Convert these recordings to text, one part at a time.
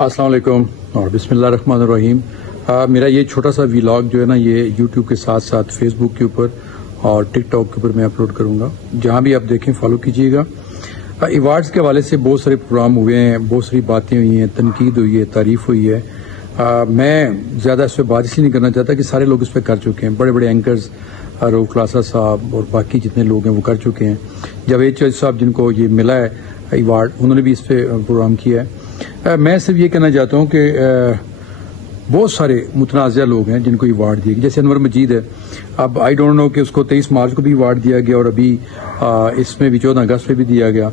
अस्सलाम वालेकुम और बिस्मिल्लाह रहमान रहीम। मेरा ये छोटा सा व्लॉग जो है ना, ये यूट्यूब के साथ साथ फेसबुक के ऊपर और टिकटॉक के ऊपर मैं अपलोड करूँगा। जहाँ भी आप देखें फॉलो कीजिएगा। अवार्ड्स के हवाले से बहुत सारे प्रोग्राम हुए हैं, बहुत सारी बातें हुई हैं, तनकीद हुई है, तारीफ़ हुई है। मैं ज़्यादा इस पर बात इसलिए नहीं करना चाहता कि सारे लोग इस पर कर चुके हैं। बड़े बड़े एंकर्स रऊफ खलासा साहब और बाकी जितने लोग हैं वो कर चुके हैं। जावेद चौधरी साहब जिनको ये मिला है अवार्ड, उन्होंने भी इस पर प्रोग्राम किया है। मैं सिर्फ ये कहना चाहता हूँ कि बहुत सारे मुतनाज़ा लोग हैं जिनको अवार्ड दिए गए। जैसे अनवर मजीद है, अब आई डोंट नो कि उसको 23 मार्च को भी अवार्ड दिया गया और अभी इसमें भी 14 अगस्त में भी दिया गया।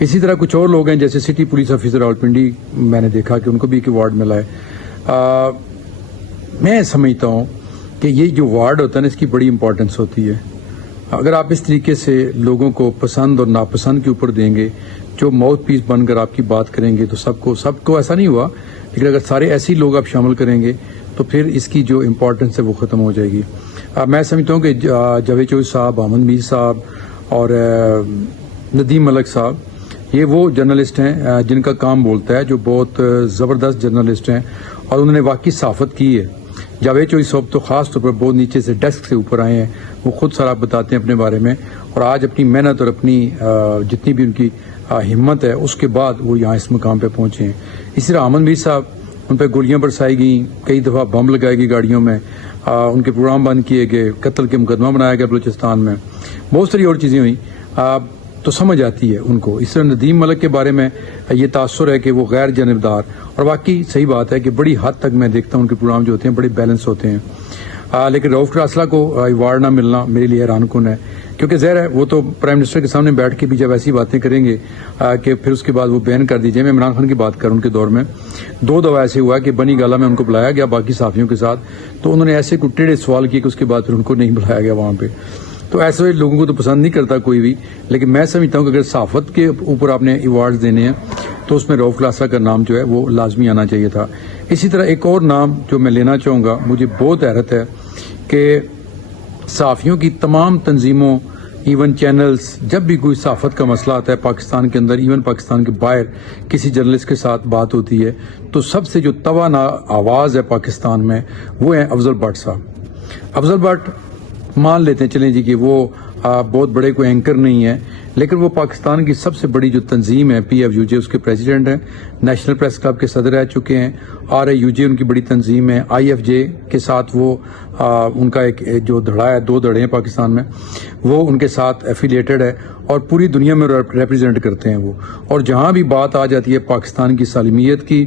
इसी तरह कुछ और लोग हैं जैसे सिटी पुलिस ऑफिसर रावलपिंडी, मैंने देखा कि उनको भी एक अवार्ड मिला है। मैं समझता हूँ कि ये जो अवार्ड होता है ना, इसकी बड़ी इंपॉर्टेंस होती है। अगर आप इस तरीके से लोगों को पसंद और नापसंद के ऊपर देंगे, जो माउथ पीस बनकर आपकी बात करेंगे, तो सबको ऐसा नहीं हुआ, लेकिन अगर सारे ऐसे ही लोग आप शामिल करेंगे तो फिर इसकी जो इम्पोर्टेंस है वो ख़त्म हो जाएगी। मैं समझता हूँ कि जावेद चौधरी साहब, अहमद मीर साहब और नदीम मलिक साहब, ये वो जर्नलिस्ट हैं जिनका काम बोलता है, जो बहुत ज़बरदस्त जर्नलिस्ट हैं और उन्होंने वाकई सहाफ़त की है। जावेद चौधरी साहब तो ख़ास तौर पर बहुत नीचे से डेस्क से ऊपर आए हैं, वो खुद सारा बताते हैं अपने बारे में, और आज अपनी मेहनत और अपनी जितनी भी उनकी हिम्मत है उसके बाद वो यहाँ इस मुकाम पे पहुँचे हैं। इसी तरह अहमद मीर साहब, उन पर गोलियाँ बरसाई गई, कई दफ़ा बम लगाई गई गाड़ियों में, उनके प्रोग्राम बंद किए गए, कत्ल के मुकदमा बनाया गया बलूचिस्तान में, बहुत सारी और चीज़ें हुई, तो समझ आती है उनको। इस तरह नदीम मलिक के बारे में ये तासुर है कि वो गैर जानबदार, और वाकई सही बात है कि बड़ी हद तक मैं देखता हूँ उनके प्रोग्राम जो होते हैं बड़े बैलेंस होते हैं। लेकिन रऊफ खलासा को अवार्ड ना मिलना मेरे लिए हैरानकुन है, क्योंकि ज़ाहिर है वो तो प्राइम मिनिस्टर के सामने बैठ के भी जब ऐसी बातें करेंगे कि फिर उसके बाद वो बैन कर दीजिए। मैं इमरान खान की बात करूँ, उनके दौर में 2 दफ़ा ऐसे हुआ कि बनी गाला में उनको बुलाया गया बाकी साफियों के साथ, तो उन्होंने ऐसे कुछ टेढ़े सवाल किए कि उसके बाद फिर उनको नहीं बुलाया गया वहाँ पे। तो ऐसे लोगों को तो पसंद नहीं करता कोई भी, लेकिन मैं समझता हूँ कि अगर सहाफ़त के ऊपर आपने अवार्ड देने हैं तो उसमें रऊफ खलासा का नाम जो है वो लाजमी आना चाहिए था। इसी तरह एक और नाम जो मैं लेना चाहूँगा, मुझे बहुत हैरत है कि सहाफ़ियों की तमाम तंजीमों, इवन चैनल्स, जब भी कोई सहाफ़त का मसला आता है पाकिस्तान के अंदर, इवन पाकिस्तान के बाहर किसी जर्नलिस्ट के साथ बात होती है, तो सबसे जो तवाना आवाज़ है पाकिस्तान में वो है अफजल भट्ट साहब। अफजल भट्ट मान लेते हैं चलें जी कि वो बहुत बड़े कोई एंकर नहीं है, लेकिन वो पाकिस्तान की सबसे बड़ी जो तंजीम है PFUJ, उसके प्रेसिडेंट हैं, नेशनल प्रेस क्लब के सदर रह चुके हैं, RIUJ उनकी बड़ी तंजीम है, IFJ के साथ वो उनका एक जो धड़ा है, 2 धड़े हैं पाकिस्तान में, वो उनके साथ एफिलिएटेड है और पूरी दुनिया में रिप्रेजेंट करते हैं वो। और जहाँ भी बात आ जाती है पाकिस्तान की सालिमियत की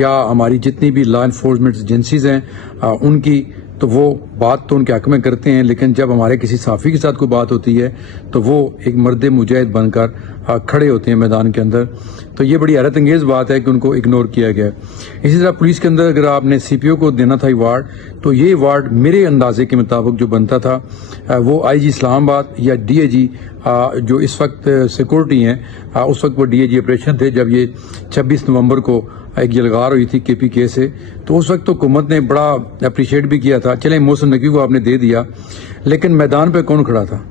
या हमारी जितनी भी लॉ इन्फोर्समेंट एजेंसीज हैं उनकी, तो वो बात तो उनके हक में करते हैं, लेकिन जब हमारे किसी साफ़ी के साथ कोई बात होती है तो वो एक मर्द मुजाहिद बनकर खड़े होते हैं मैदान के अंदर। तो ये बड़ी हैरत अंगेज़ बात है कि उनको इग्नोर किया गया। इसी तरह पुलिस के अंदर अगर आपने CPO को देना था अवार्ड, तो ये अवार्ड मेरे अंदाजे के मुताबिक जो बनता था वो IG इस्लामाबाद या DAG जो इस वक्त सिक्योरिटी हैं, उस वक्त वो DAG ऑपरेशन थे जब ये 26 नवंबर को एक यलगार हुई थी KPK से, तो उस वक्त तो हुकूमत ने बड़ा अप्रिशिएट भी किया था। चलें मोहसिन नकवी को आपने दे दिया, लेकिन मैदान पे कौन खड़ा था?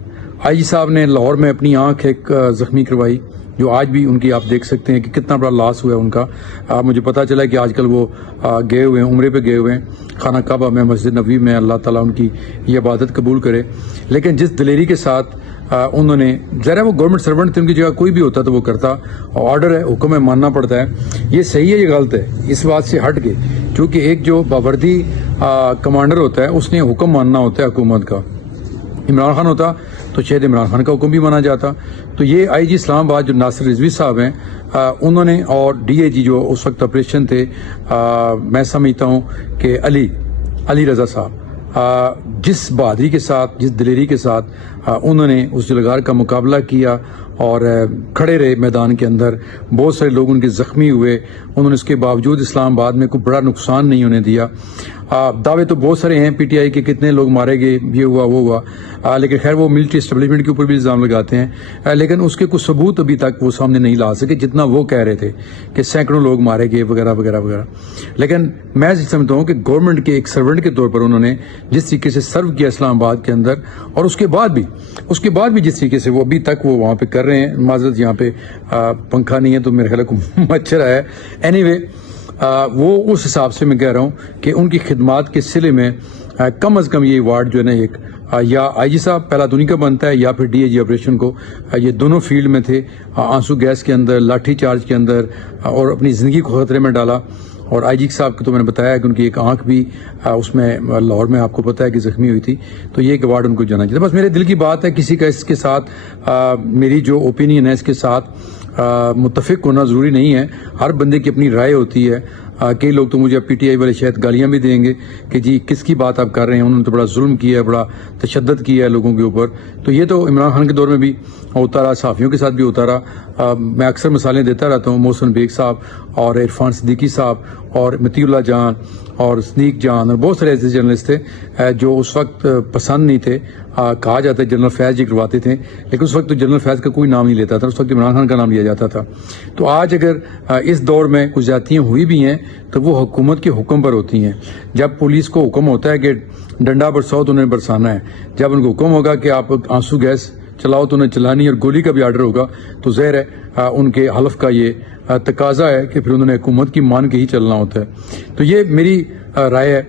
IG साहब ने लाहौर में अपनी आंख एक जख्मी करवाई, जो आज भी उनकी आप देख सकते हैं कि कितना बड़ा लॉस हुआ है उनका। मुझे पता चला कि आजकल वो गए हुए हैं, उम्रे पे गए हुए हैं खाना काबा में, मस्जिद नबवी में, अल्लाह ताला उनकी ये इबादत कबूल करे। लेकिन जिस दिलेरी के साथ उन्होंने, ज़रा वो गवर्नमेंट सर्वेंट थे, उनकी जगह कोई भी होता तो वो करता, ऑर्डर है, हुक्म है, मानना पड़ता है। ये सही है, ये गलत है, इस बात से हट के, क्योंकि एक जो बावर्दी कमांडर होता है उसने हुक्म मानना होता है हुकूमत का। इमरान खान होता तो शायद इमरान खान का हुक्म भी माना जाता। तो ये IG इस्लामाबाद जो नासिर रिजवी साहब हैं उन्होंने, और DAG जो उस वक्त ऑपरेशन थे, मैं समझता हूँ कि अली रजा साहब, जिस बहादुरी के साथ, जिस दिलेरी के साथ उन्होंने उस जलगार का मुकाबला किया और खड़े रहे मैदान के अंदर, बहुत सारे लोग उनके ज़ख्मी हुए, उन्होंने इसके बावजूद इस्लामाबाद में कोई बड़ा नुकसान नहीं होने दिया। दावे तो बहुत सारे हैं PTI के, कितने लोग मारे गए, ये हुआ वो हुआ, लेकिन खैर वो मिलिट्री एस्टेब्लिशमेंट के ऊपर भी इल्ज़ाम लगाते हैं, लेकिन उसके कुछ सबूत अभी तक वो सामने नहीं ला सके, जितना वो कह रहे थे कि सैकड़ों लोग मारे गए वगैरह वगैरह वगैरह। लेकिन मैं समझता हूँ कि गवर्नमेंट के एक सर्वेंट के तौर पर उन्होंने जिस तरीके से सर्व किया इस्लामाबाद के अंदर, और उसके बाद भी जिस तरीके से वो अभी तक वो वहाँ पे कर کر رہے ہیں. معذرت یہاں پہ پنکھا نہیں ہے تو میرے خیال کو مچھر ہے. اینی وے وہ اس حساب سے میں کہہ رہا ہوں کہ ان کی خدمات کے سلے میں کم از کم یہ ایوارڈ جو ہے نا ایک یا آئی جی صاحب پہلا دنیا کا بنتا ہے یا پھر ڈی اے جی آپریشن کو. یہ دونوں فیلڈ میں تھے, آنسو گیس کے اندر, لاٹھی چارج کے اندر, اور اپنی زندگی کو خطرے میں ڈالا. اور آئی جی صاحب کو تو میں نے بتایا کہ ان کی ایک آنکھ بھی اس میں لاہور میں آپ کو پتہ ہے کہ زخمی ہوئی تھی, تو یہ ایک ایوارڈ ان کو جانا چاہیے. بس میرے دل کی بات ہے, کسی کا اس کے ساتھ میری جو اوپینین ہے اس کے ساتھ متفق ہونا ضروری نہیں ہے. ہر بندے کی اپنی رائے ہوتی ہے. کئی لوگ تو مجھے پی ٹی آئی والے شاید گالیاں بھی دیں گے کہ جی کس کی بات آپ کر رہے ہیں, انہوں نے تو بڑا ظلم کیا ہے, بڑا تشدد کیا ہے لوگوں کے اوپر. تو یہ تو عمران خان کے دور میں بھی ہوتا رہا, صحافیوں کے ساتھ بھی ہوتا رہا. میں اکثر مثالیں دیتا رہتا ہوں, محسن بیگ صاحب اور عرفان صدیقی صاحب اور متی اللہ جان اور صدیق جان اور بہت سارے ایسے جرنلسٹ تھے جو اس وقت پسند نہیں تھے. کہا جاتا ہے جنرل فیض جی کرواتے تھے, لیکن اس وقت تو جنرل فیض کا کوئی نام نہیں لیتا تھا, اس وقت عمران خان کا نام لیا جاتا تھا. تو آج اگر اس دور میں کچھ زیادتیاں ہوئی بھی ہیں تو وہ حکومت کے حکم پر ہوتی ہیں. جب پولیس کو حکم ہوتا ہے کہ ڈنڈا برساؤ تو انہیں برسانا ہے, جب ان کو حکم ہوگا کہ آپ آنسو گیس چلاؤ تو انہیں چلانی, اور گولی کا بھی آرڈر ہوگا, تو ظاہر ہے ان کے حلف کا یہ تقاضا ہے کہ پھر انہوں نے حکومت کی مان کے ہی چلنا ہوتا ہے. تو یہ میری رائے ہے.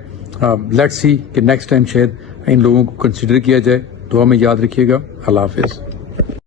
لیٹس سی کہ نیکسٹ ٹائم شاید ان لوگوں کو کنسیڈر کیا جائے. دعا میں یاد رکھیے گا. اللہ حافظ.